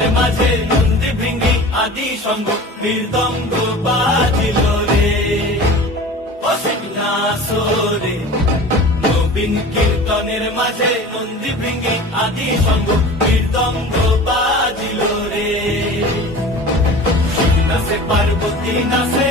কীর্তনের মাঝে নন্দী ভৃঙ্গি আদি সঙ্গ মৃদঙ্গ বাজিল রে অসীম নাসরে নবীন কীর্তনের মাঝে নন্দী ভৃঙ্গি আদি সঙ্গ মৃদঙ্গ বাজিল রে নাচে পার্বতী নাচে